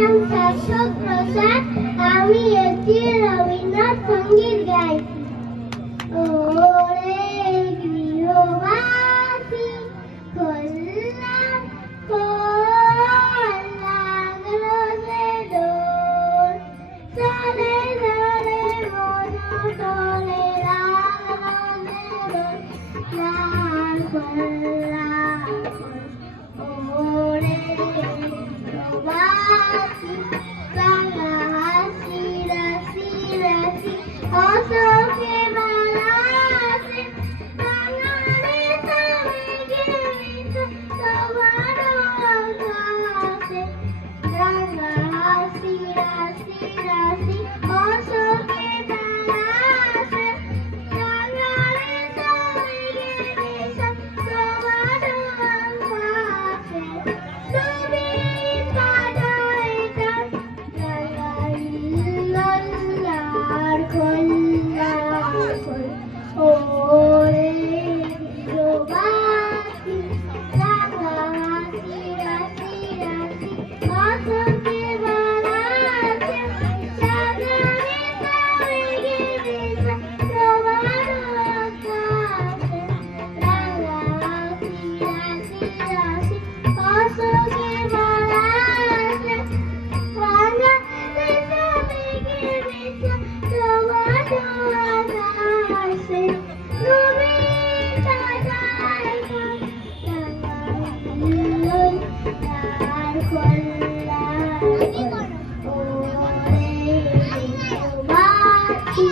প্রসাদ আমি একটি রবীন্দ্রনাথ সঙ্গীত গাইছি। ওরে গৃহবাসী কল্যাণ লাগলো যে দোল চলে চলে মন চলে লাগলো যে দোল লাল কল্যাণ ওরে গৃহবাসী বাংলা হাসি রাশি রাশি অশোকে বালাসে বাঙালি সবাইকে মিশে সবার আকাশে বাংলা হাসি রাশি রাশি অশোকে বালাসে বাঙালি সবাইকে মিশে সবার আকাশে তুমি কাটাই কাট লালাই লাল্লার খোল্লা খোল ওরে গৃহবাসী রাখা হাসি রাশি রাশি অশোকে বালাসে সাজানে সবাইকে মিশে সবার আকাশে রাঙা হাসি রাশি রাশি অশোকে বালাসে বাঙালি সবাইকে মিশে সবার আকাশে তুমি কাটাই কাট লালাই লাল্লার খোল্লা ওরে গৃহবাসী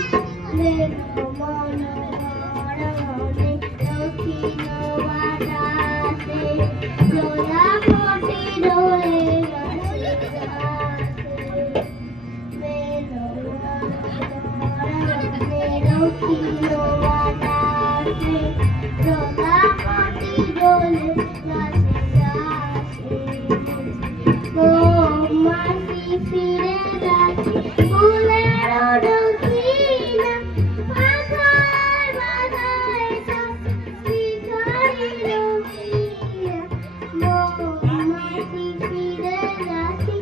মনোরমে দক্ষিণ বাতাসে প্রজাপতি দোলে দক্ষিণ বাতাসে প্রজাপতি দোলে মাসি ফিরে যাচ্ছে ফুলের দক্ষিণা বাসায় বাসায় সব ভিখারি দক্ষিণা মাসি ফিরে যাচ্ছে